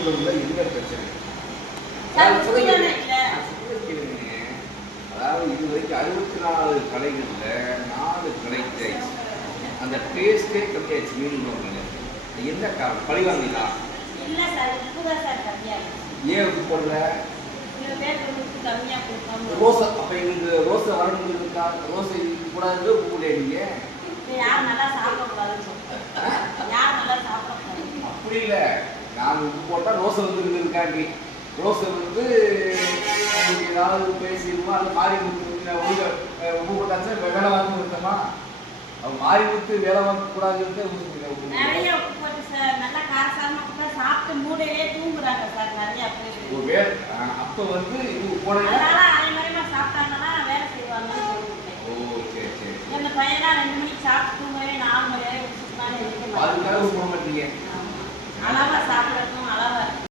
உங்களுக்குள்ள உள்ள என்ன பிரச்சனை அதாவது சொல்லுங்க. உப்புதானே இல்ல? நான் சொல்றது கேளுங்க. அதாவது இது வரைக்கும் அறுபத்தி நாலு கடைகள்ல நாலு கடைக்கு அந்த டேஸ்டே கம்மியாச்சு மீன் உணவுல என்ன காரணம்? கம்மியா இருக்கு ஏன் உப்பு போடல? ரோஸ் அப்ப எங்களுக்கு ரோஸை வரணும் இருக்கா? ரோஸை கூடாது உப்பு போடுறீங்க யார் நல்லா சாப்பிடக்கூடாதுன்னு சொல்றாங்க யார் நல்லா சாப்பிடக்கூடாது அப்படி இல்லை நான் உப்பு போட்டால் ரோஸை வந்து இருக்காண்டி ரோஸை வந்து ஏதாவது பேசிடுமா அது மாறி உப்பு போட்டாச்சுன்னா வே- வேலை வாங்க இருக்கமா அவன் மாறி கொடுத்து வேலை வாங்க கூடாதுன்னு அப்போ வந்து இது நாலு விசிட்டு அதுக்காக போட மாட்டீங்க.